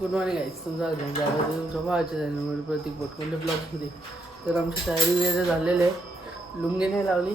Good morning guys तुमचा ज्यावेळी तुमच्या भावाच्या चॅनलमध्ये प्रतीक बोटकोंडे ब्लॉगमध्ये तर आमची तयारी वगैरे झालेली आहे. लुंगी नाही लावली.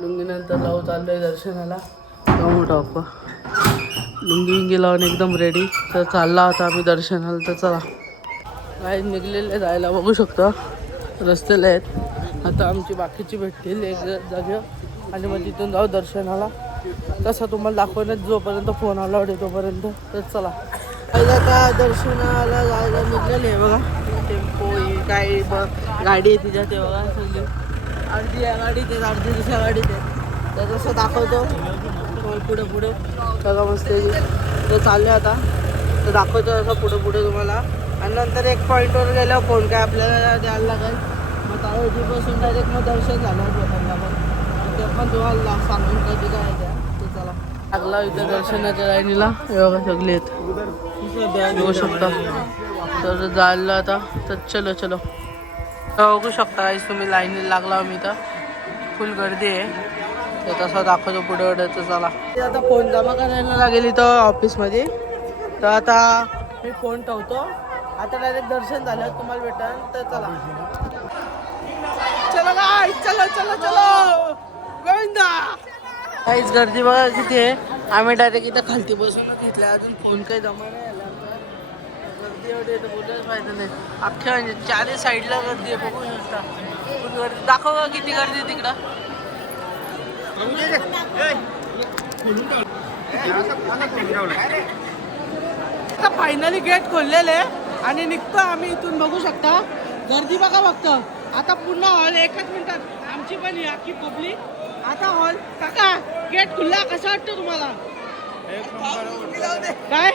लुंगीनंतर लावू चाललो आहे दर्शनाला. का मोठा अप्पा लुंगी विंगी लावून एकदम रेडी तर चालला होता आम्ही दर्शनाला तर चला. काय निघलेले जायला. बघू शकतो. रस्त्याला आहेत. आता आमची बाकीची भेटतील एक जागे आणि मग तिथून जाऊ दर्शनाला. तसं तुम्हाला दाखवण्यात जोपर्यंत फोन आला होते तोपर्यंत. तर चला. आता दर्शनाला जायला निघलेले आहे बघा. टेम्पो काय गाडी आहे तिच्या ते बघा सगळी. अर्धी या गाडीत आहेत अर्धी दुसऱ्या गाडीत आहेत. तर तसं दाखवतो. पुढे पुढे. सगळं मस्त तर चालले आता. तर दाखवतो असं पुढे पुढे तुम्हाला. आणि नंतर एक पॉईंटवर गेल्यावर कोण काय आपल्याला द्यायला लागेल. मग तावडीपासून डायरेक्ट मग दर्शन झालं होतं पण. ते पण तुम्हाला सांगून कधी काय लागला इथं दर्शनाच्या लाईनीला. एवढा सगळे आहेत. बघू शकता. तर जायला आता. तर चलो चलो. बघू शकता गाईस तुम्ही लाईनीला लागला मी तर फुल गर्दी आहे. तर तसा दाखवतो पुढे पुढे तर चला. ते आता फोन जमा करायला लागेल इथं ऑफिसमध्ये तर आता मी फोन ठेवतो. आता डायरेक्ट दर्शन झालं. तुम्हाला भेटेल तर चला. चलो गाय चलो चलो चलो. गोविंदा. काहीच गर्दी बघा किती आहे. आम्ही डायरेक्ट इथं खालती बसून घेतल्या अजून फोन काही जमा नाही आला. गर्दी एवढी तर बोलायच माहिती नाही. अख्ख्या म्हणजे चारही साईडला गर्दी आहे बघू शकता. गर्दी दाखव किती गर्दी आहे तिकडं. आता फायनली गेट खोललेले आणि निघतो आम्ही इथून बघू शकता. गर्दी बघा फक्त. आता पुन्हा हॉल एकच मिनिटात. आमची पण ही अख्खी पब्लिक आता हॉल काका गेट खुलला कसं वाटतं तुम्हाला? काय?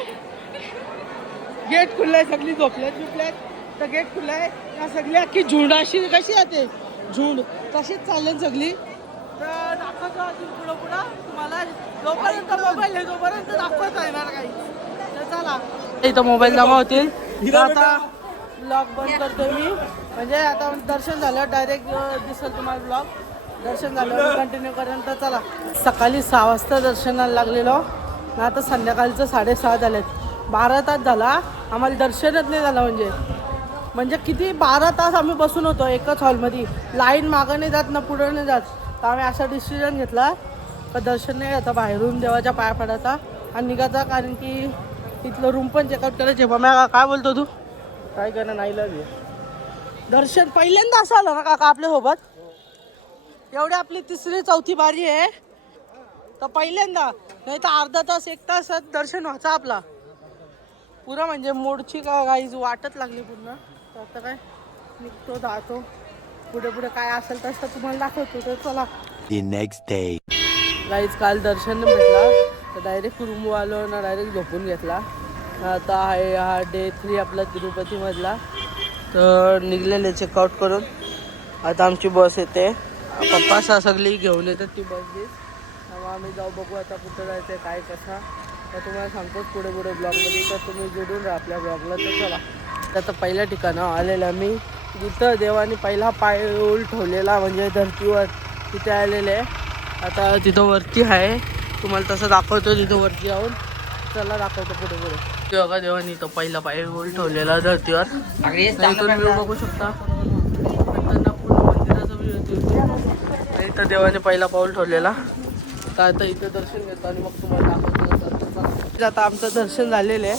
गेट खुललाय सगळी झोपल्यात बिपल्यात तर गेट खुल्लाय. त्या सगळी अख्खी झुंड अशी कशी जाते? झुंड. तशीच चालले सगळी. तर दाखवतो अजून पुढं पुढं. तुम्हाला जोपर्यंत मोबाईल आहे जोपर्यंत दाखवता येणार काही तर चला. इथं मोबाईल जमा होतील. आता ब्लॉग बंद करतो मी. म्हणजे आता दर्शन झालं डायरेक्ट दिसेल तुम्हाला ब्लॉग दर्शन झालं कंटिन्यू तर चला. सकाळी सहा वाजता दर्शनाला लागलेलो. आणि आता संध्याकाळचं साडेसहा झालेत. बारा तास झाला. आम्हाला दर्शनच नाही झालं म्हणजे. म्हणजे किती बारा तास आम्ही बसून होतो एकच हॉलमध्ये लाईन मागं नाही जात ना पुढं नाही जात. तर आम्ही असा डिसिजन घेतला का दर्शन नाही घ्यायचा बाहेरून देवाच्या पाया पडायचा. आणि निघायचा कारण की तिथलं रूम पण चेकआउट करायचे. मग काय बोलतो तू? काय करणं नाही लागले. दर्शन पहिल्यांदा असं आलं ना काका आपल्यासोबत? एवढी आपली तिसरी चौथी बारी आहे. तर पहिल्यांदा नाही तर अर्धा तास एक तासात दर्शन व्हायचं आपला. पुरा म्हणजे मोडची का गाईज वाटत लागली पूर्ण. तर आता काय निघतो जातो पुढे पुढे काय असेल तसं तुम्हाला दाखवतो तर चला. Next day. गाईज काल दर्शन भेटला. तर डायरेक्ट रूम आलो ना डायरेक्ट झोपून घेतला. आता आहे हा डे थ्री आपला तिरुपतीमधला. तर निघलेले चेकआउट करून. आता आमची बस येते. पप्पा सा सगळी घेऊन येतात ती बस बीस मग आम्ही जाऊ बघू आता कुठं जायचं काय कसा. तर तुम्हाला सांगतोच पुढे पुढे ब्लॉगमध्ये. तर तुम्ही जोडून राहा आपल्या ब्लॉगला. तर चला. तर आता पहिल्या ठिकाणावर आलेलं आम्ही. जिथं देवाने पहिला पाय उल ठेवलेला म्हणजे धरतीवर तिथे आलेले. आहे आता तिथं वरती आहे तुम्हाला तसं दाखवतो तिथं वरती जाऊन चला दाखवतो पुढे पुढे. ते बघा देवानी तो पहिला पाय उल ठेवलेला धरतीवर. तुम्ही बघू शकता नंतर पूर्ण मंदिराचा व्ह्यू येतो आणि इथं देवाने पहिला पाऊल ठेवलेला. तर आता इथं दर्शन घेतो आणि मग तुम्हाला दाखवतो. आता आमचं दर्शन झालेलं आहे.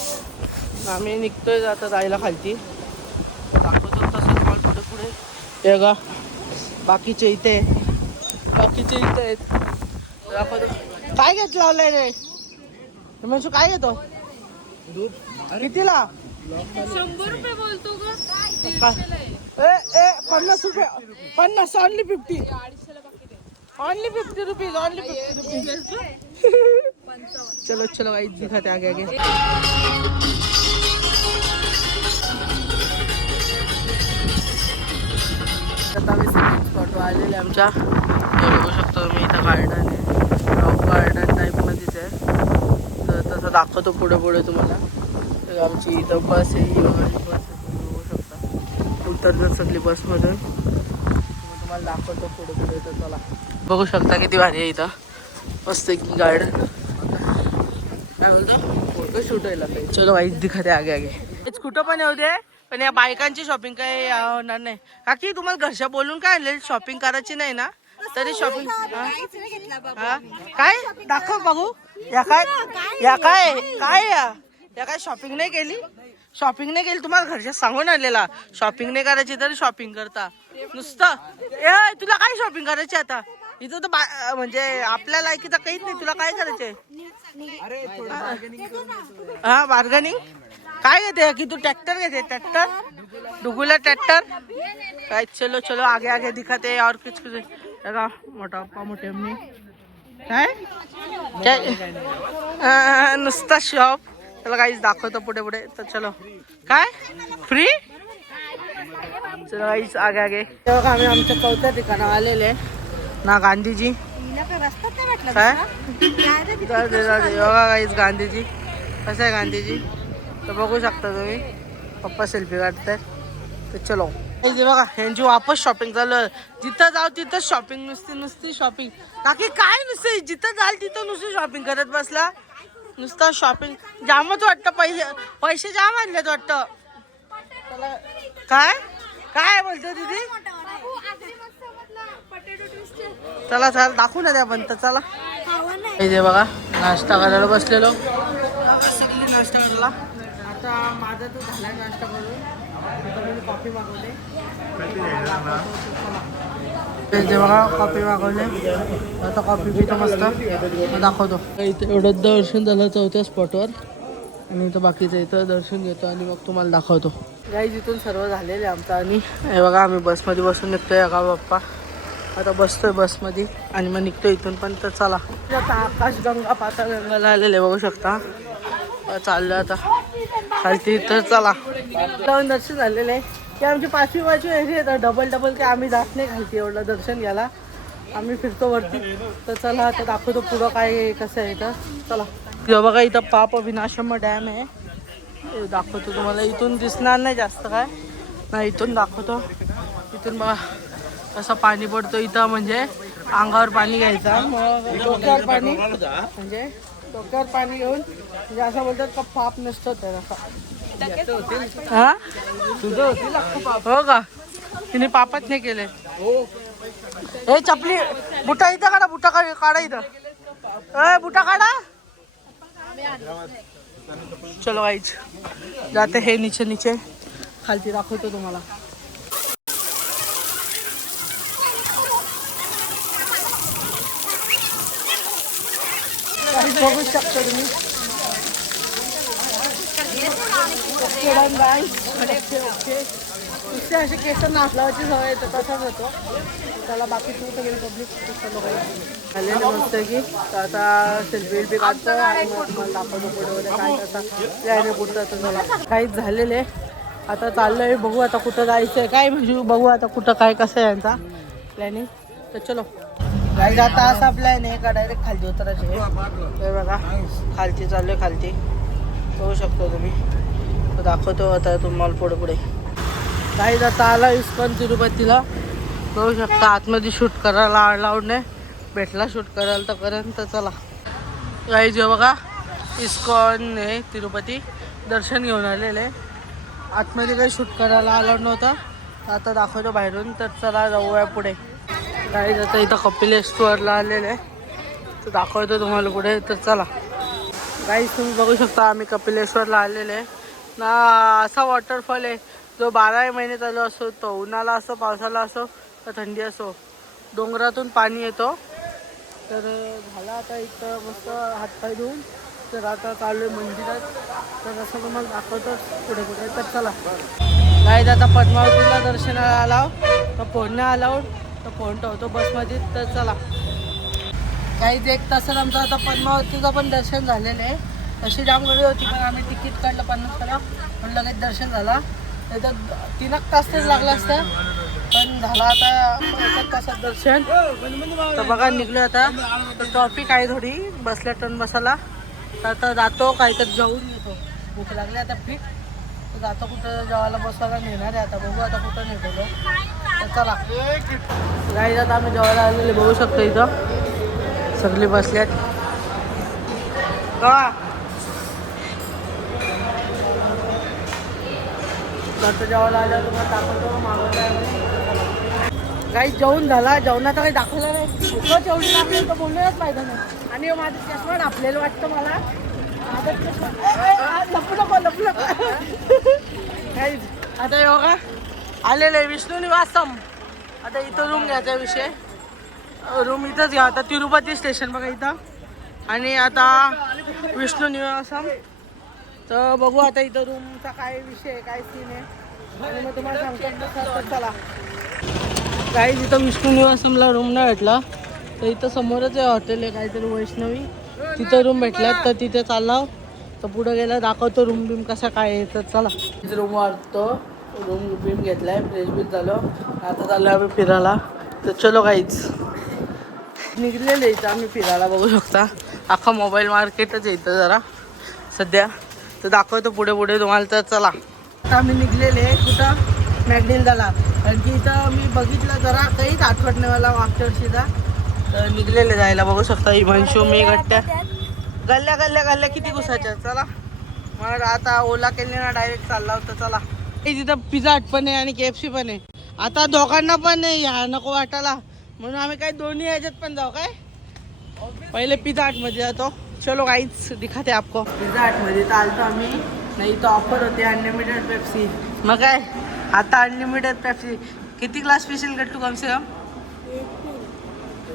आम्ही निघतोय आता जायला खालती. दाखवतो तसं तुम्हाला पुढे पुढे. हे बघा बाकीचे इथे बाकीचे इथे आहेत. दाखवतो. काय घेत लावलंय रे? म्हणजे काय घेतो? कितीला? शंभर रुपये बोलतो का काय? ए ए पन्नास रुपये. पन्नास only fifty only fifty rupees only fifty rupees चलो चलो भाई दिखाते आगे आगे। आता आलेले आमच्या. बघू शकतो मी इथं गार्डन आहे. रॉक गार्डन टाईपमध्येच आहे. तर तसं दाखवतो पुढे पुढे तुम्हाला. तर आमची इथं बस आहे ही बस आहे. तुम्ही बघू शकता. उतरतात सगळी बसमधून. मग तुम्हाला दाखवतो पुढे पुढे तर चला. बघू शकता किती भारी आहे इथं. मस्त की गार्डन काय बोलतो? फोटो शूट व्हायला पाहिजे. चलो वाईट दिखाते आगे आगे. कुठं पण येऊ दे पण या बायकांची शॉपिंग काही होणार नाही. काकी तुम्हाला घरच्या बोलून काय आणले? शॉपिंग करायची नाही ना? तरी शॉपिंग काय? दाखव बघू. या काय या काय? काय या? या काय शॉपिंग नाही केली? शॉपिंग नाही केली तुम्हाला घरच्या सांगून आलेला शॉपिंग नाही करायची तरी शॉपिंग करता. नुसतं ए तुला काय शॉपिंग करायची आता? इथं तर बा- म्हणजे आपल्या लायकीचं काहीच नाही. तुला काय करायचंय? हा बार्गनिंग काय घेते? की तू ट्रॅक्टर घेते? ट्रॅक्टर डुगुला ट्रॅक्टर काय? चलो चलो आगे आगे दिखाते और कुछ कुछ जरा मोठा पप्पा मोठे अम्मी काय? काय? अं, नुसता शॉप चला काहीच दाखवतो पुढे पुढे. तर चलो. काय? फ्री चलो काहीच आगे आगे. तेव्हा आम्ही आमच्या चौथ्या ठिकाणा आलेले. ना गांधीजी. काय जाऊ दे जाऊ दे योगा काहीच गांधीजी. कसं आहे गांधीजी? तर बघू शकता तुम्ही. पप्पा सेल्फी काढताय तर चलो. बघा यांची वापस शॉपिंग चालू आहे जिथं जाऊ तिथं शॉपिंग नुसती नुसती शॉपिंग बाकी काय नुसती जिथं जाल तिथं नुसती शॉपिंग करत बसला. नुसतं शॉपिंग जामच वाटतं पैसे पैसे जाम आणलेत वाटतं. काय? काय बोलतो दीदी? चला चला दाखवू ना द्या पण तर चला इथे बघा नाश्ता करायला बसलेलो. सगळी नाश्ता करायला. आता माझा तो झाला नाश्ता करून. कॉफी मागवले इथे बघा कॉफी मागवले. आता कॉफी पितो मस्त. दाखवतो. इथे एवढं दर्शन झालं चौथ्या स्पॉटवर आणि इथं बाकीचं इथं दर्शन घेतो आणि मग तुम्हाला दाखवतो. गाईज इथून सर्व झालेले आमचं आणि हे बघा आम्ही बसमध्ये बसून निघतोय का बाप्पा आता बसतोय बसमध्ये आणि मग निघतो इथून पण तर चला. आता आकाशगंगा पाताळगंगाला झालेले बघू शकता. चाललं आता. खालती तर चला. जाऊन दर्शन झालेलं. आहे की आमची पाचवी पाचवी एरी येतं डबल डबल की आम्ही जात नाही खालती एवढं दर्शन घ्यायला. आम्ही फिरतो वरती. तर चला आता दाखवतो पुढं काय कसं आहे तर चला. हे बघा इथं पाप विनाशम डॅम आहे. दाखवतो तुम्हाला. इथून दिसणार नाही जास्त काय. नाही इथून दाखवतो. इथून बघा. कसं पाणी पडतो इथं म्हणजे अंगावर पाणी घ्यायचं. मग डोक्यावर पाणी. म्हणजे डोक्यावर पाणी घेऊन म्हणजे असं बोलतात का पाप नसतो तर असा हा? हो का? तिने पापच नाही केले. हे चपली बुटा इथं काढा बुटा काढ काढा इथं. ए बुटा काढा. चलो आईच जाते हे नीचे नीचे. खालती दाखवतो तुम्हाला. बघू शकता तुम्ही. नुसते असे केस नाचलावाची सवय येतं तसाच होतो. त्याला बाकी तू सगळी पब्लिक आलेले मस्त की तर आता सेल्फी वेल्फी काढतो आणि दाखवतो पुढे वगैरे काय कसा यायने पुढचं झाला काहीच झालेले. आता चाललोय बघू आता कुठं जायचं आहे काय म्हणजे बघू आता कुठं काय कसं आहे यांचा. प्लॅनिंग तर चलो. गाईज आता असा प्लॅन आहे का डायरेक्ट खालती उतरायचे हे बघा खालती आहे खालती बघू शकतो तुम्ही. दाखवतो आता तुम्हाला पुढे पुढे. गाईज आता आला इस्कॉन तिरुपतीला बघू शकता आतमध्ये शूट करायला अलाउड नाही. भेटला शूट करायला तर करेन तर चला. गाईज हे बघा इस्कॉन आहे तिरुपती दर्शन घेऊन आलेले. आतमध्ये काही शूट करायला अलाउड नव्हतं. आता दाखवतो बाहेरून तर चला जाऊया पुढे. काय आता इथं कपिलेश्वरला आलेले आहे. तर दाखवतो तुम्हाला पुढे तर चला. काही तुम्ही बघू शकता आम्ही कपिलेश्वरला आलेले आहे. ना असा वॉटरफॉल आहे. जो बाराही महिने चालू असतो तो उन्हाळा असो पावसाळा असो तर थंडी असो डोंगरातून पाणी येतो. तर झाला आता इथं मस्त हातपाय धुवून. तर आता चालू आहे मंदिरात. तर असं तुम्हाला दाखवतो पुढे पुढे. तर चला. गाईज आता पद्मावतीला दर्शनाला आलाव तर पोहण्या आलाव तर पोहून ठेवतो बसमध्ये तर चला. काहीच एक तासात आमचं आता पद्मावतीचं पण दर्शन झालेलं आहे. तशी जाम गर्दी होती पण आम्ही तिकीट काढलं पन्नास करा पण लगेच दर्शन झाला. तर तीन एक तास तरी लागला असता पण झाला आता तासात दर्शन. तर बघा निघलो आता. तर ट्रॉफिक आहे थोडी बसल्या टन बसायला. तर आता जातो काहीतरी जाऊन येतो. भूक लागली आता पीठ जातो कुठं जेवायला बसायला नेणार आहे आता. बघू आता कुठं निघलो. चला. गाईज आता आम्ही जेवायला आलेले बघू शकतो इथं. सगळे बसल्यात का? जेवायला आल्यावर तुम्हाला दाखवतो मागवलं काही जेवण झाला. जेवणाचं काही दाखवलं नाही. खूपच जेवण लागली तर बोललेच पाहिजे नाही. आणि हो, माझं चष्मा आपल्याला वाटतं मला. माझा चष्मा लपू नको लपू नको. काही आता योगा आलेले विष्णू निवासम. आता इथं रूम घ्यायचा विषय. रूम इथंच घ्या. आता तिरुपती स्टेशन बघा इथं. आणि आता विष्णू निवासम. तर बघू आता इथं रूमचा काय विषय आहे, काय सीन आहे. आणि मग तुम्हाला सांगतो चला. काही तिथं विष्णू निवासमला रूम नाही भेटला. तर इथं समोरच आहे हॉटेल आहे काहीतरी वैष्णवी. तिथं रूम भेटल्यात तर तिथे चालला तर पुढं गेला दाखवतो रूम बिम कसा काय आहे तर चला. रूम वाढतो. रूम बिम घेतलाय फ्रेश बीच झालो. आता चाललो आम्ही फिरायला. तर चलो काहीच निघलेलं इथं आम्ही फिरायला बघू शकता. अख्खा मोबाईल मार्केटच येतं जरा. सध्या. तर दाखवतो पुढे पुढे तुम्हाला. तर चला. आता आम्ही निघलेले कुठं? मॅगडील झाला कारण की इथं मी बघितलं जरा काहीच आठवत नाही मला मागच्या वर्षीचा तर. निघलेले जायला बघू शकता. हिमांशू मी गट्ट्या गल्ल्या गल्ल्या गल्ल्या किती घुसायच्या चला. मग आता ओला केली ना डायरेक्ट चालला होता. चला. तिथं पिझ्झा हट पण आहे आणि के एफ सी पण आहे. आता दोघांना पण नाही या नको वाटायला. म्हणून आम्ही काही दोन्ही ह्याच्यात पण जाऊ काय? पहिले पिझ्झा हटमध्ये जातो. चलो काहीच दिखाते आपको. पिझ्झा हटमध्ये तर आलतो आम्ही. नाही तर ऑफर होते अनलिमिटेड पेप्सी मग काय? आता अनलिमिटेड पेप्सी किती ग्लास पिशील का तू कम से कम?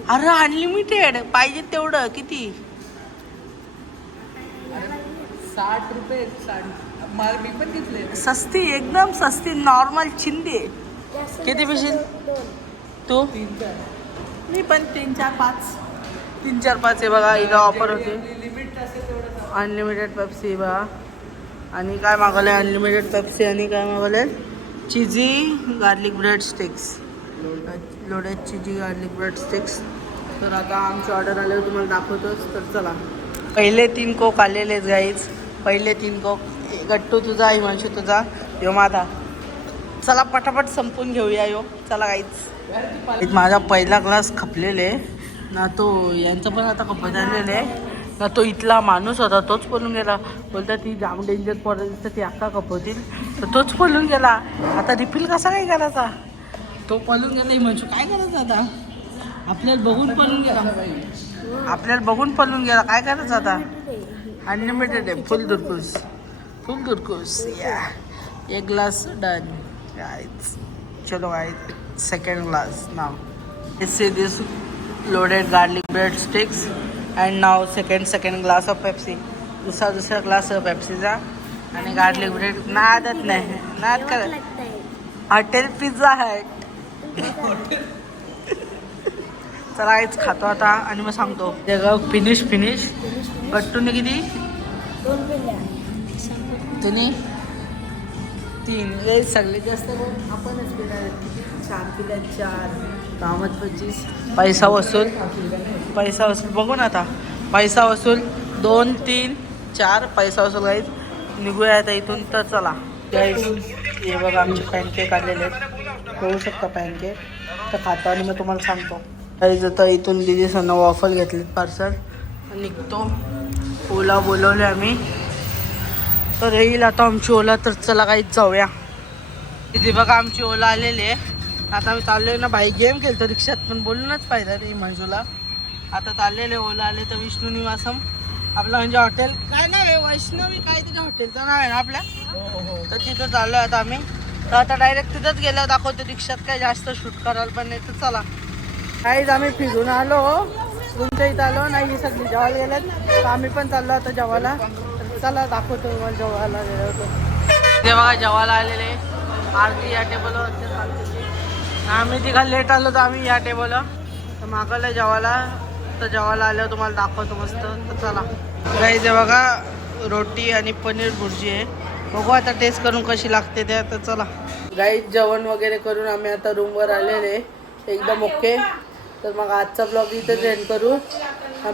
अरे अनलिमिटेड पाहिजे तेवढं. किती? साठ रुपये साडी. माल मी पण घेतले. सस्ती एकदम सस्ती नॉर्मल चिंदी किती पिशील? तू? तीन चार. मी पण तीन चार पाच. तीन चार पाच आहे बघा इथं ऑफर होते. लिमिट असेल तेवढं अनलिमिटेड पेप्सी बघा. आणि काय मागवलं आहे अनलिमिटेड पेप्सी आणि काय मागवलं आहे cheesy garlic bread sticks loaded cheesy garlic bread sticks तर आता आमची ऑर्डर आल्यावर तुम्हाला दाखवतोच. तर चला. पहिले तीन कोक आलेलेच गाईज पहिले तीन कोक गट्टू तुझा हिमांशू तुझा यो माझा. चला पटापट संपून घेऊया यो. चला काहीच माझा पहिला ग्लास खपलेले. ना तो यांचं पण आता खपत आलेले. आहे ना तो इथला माणूस होता तोच पळून गेला. बोलता ती जाम डेंजर पडत ती अक्का खपवतील. तर तोच पळून गेला. आता रिफिल कसा काय करायचा? तो पळून गेला म्हणजे काय करायचा आता? आपल्याला बघून पळून गेला. आपल्याला बघून पळून गेला. काय करायचं आता? अनलिमिटेड आहे फुल दुरकुस फुल दुरकुस या एक ग्लास डन गाइस चलो गाइस सेकंड ग्लास नाव इससे this loaded garlic bread sticks and now second second glass of Pepsi दुसरा दुसरा ग्लास ऑफ पेप्सीचा आणि गार्लिक ब्रेड नादत नाही. नाद कर. हॉटेल पिझ्झा हट चला काहीच खातो आता आणि मग सांगतो. जगह फिनिश फिनिश बट्टूने किती? तुम्ही तीन. हे सगळे जास्त करून आपणच पिणार चार पिल्या चार. कामत पंचवीस पैसा वसूल. पैसा वसूल. बघू ना आता. पैसा वसूल. दोन तीन चार. पैसा वसूल काही निघूया आता इथून तर चला. हे बघा आमचे पॅनकेक आलेले आहेत. करू शकता पॅनकेक तर खातो आणि मग तुम्हाला सांगतो. गाईज आता इथून दिदी सण वॉफल घेतलेत पार्सल निघतो. ओला बोलवले आम्ही. तर येईल आता आमची ओला तर चला काहीच जाऊया. तिथे बघा आमची ओला आलेली आहे. आता आम्ही चाललोय ना बाई गेम खेळतो रिक्षात पण बोलूनच पाहिजे रे मंजूला. आता चाललेले ओला आले तर विष्णू निवासम. आपलं म्हणजे हॉटेल काय नाही वैष्णवी काय तिथे हॉटेलचं नाव आहे ना आपल्या? तर तिथं चाललोय आता आम्ही. तर आता डायरेक्ट तिथंच गेल्यावर दाखवतो रिक्षात काय जास्त शूट करायला पण नाही तर चला. काहीच आम्ही फिरून आलो. तुमच्या इथं आलो. नाही सगळी जेवायला गेल्यात तर आम्ही पण चाललो आता जेवायला चला दाखवतो तुम्हाला जेवायला गेलो होतो. तेव्हा जेवायला आलेले. आरती या टेबलवर चालते आम्ही तिघा लेट आलो तर आम्ही या टेबलवर तर मागवलं जेवायला तर जेवायला आल्यावर तुम्हाला दाखवतो मस्त. तर चला. काही जे बघा रोटी आणि पनीर भुर्जी आहे. बघू आता टेस्ट करून कशी लागते ते. आता चला. गाईत जेवण वगैरे करून आम्ही आता रूमवर आलेले. एकदम ओके तर मग आजचा ब्लॉग इथं एंड करू.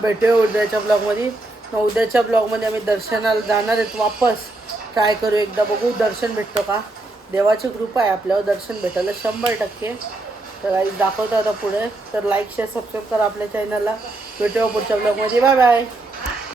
भेटूया उद्याच्या ब्लॉगमध्ये मग उद्याच्या ब्लॉगमध्ये आम्ही दर्शनाला जाणार आहेत वापस. ट्राय करू एकदा. बघू दर्शन भेटतो का? देवाची कृपा आहे आपल्यावर. दर्शन भेटायला शंभर टक्के. तर काही दाखवतो आता पुढे. तर लाईक शेअर सबस्क्राईब करा आपल्या चॅनलला भेटूया पुढच्या ब्लॉगमध्ये बाय बाय